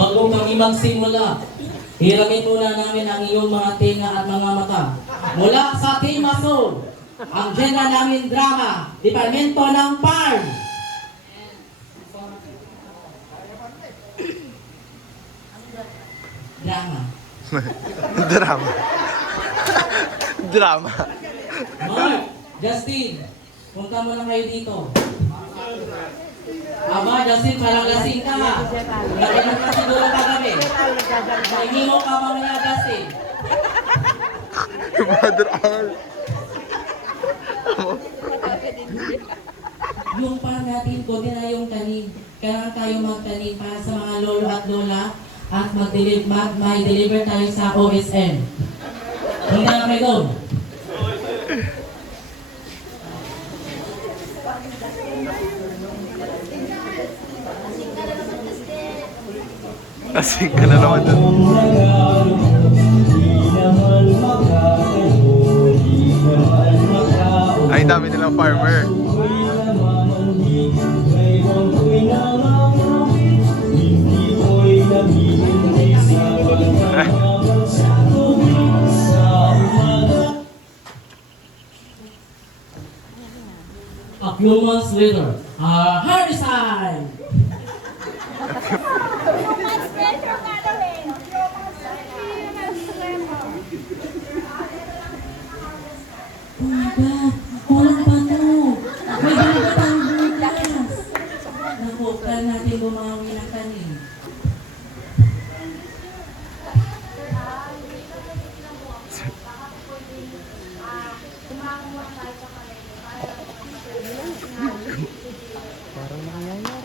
bago kami magsimula, hiramin muna namin ang iyong mga tenga at mga mata. Mula sa Team Masol, ang genre namin drama, Departamento ng PARM. Drama. Drama. Drama. Mark, Justin, punta mo na kayo dito. Aba, Justin, parang lasing ka ha. Nakinom ka siguro kagabi. Nahihimo ka mamaya, Justin. Mother Art. Yung pan natin, kundi na yung tanim. Kailangan tayo magtanim para sa mga lolo at lola at mag-deliver tayo sa OSM. Punta na kayo doon. Asing ka na naman dun. Ay, dami nilang farmer. A few months later, harvest time! Oh my God! Kulang pa to! May dalawa tayong bukas! Naku, kaya natin bumawi ng tanim.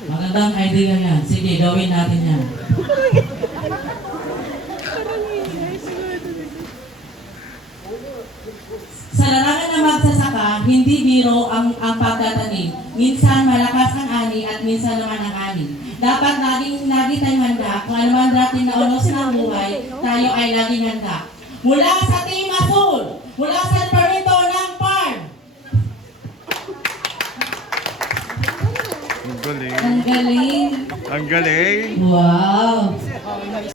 Magandang idea yan. Sige, gawin natin yan. Sa larangan ng magsasaka, hindi biro ang pagtatanim. Minsan malakas ang ani at minsan naman ang ani. Dapat lagi tayong handa. Kung ano man dating na unos ng buhay, tayo ay laging handa. Mula sa Team Masol, mula sa Departamento ng PARM. Ang galing. Ang galing. Ang galing. Wow.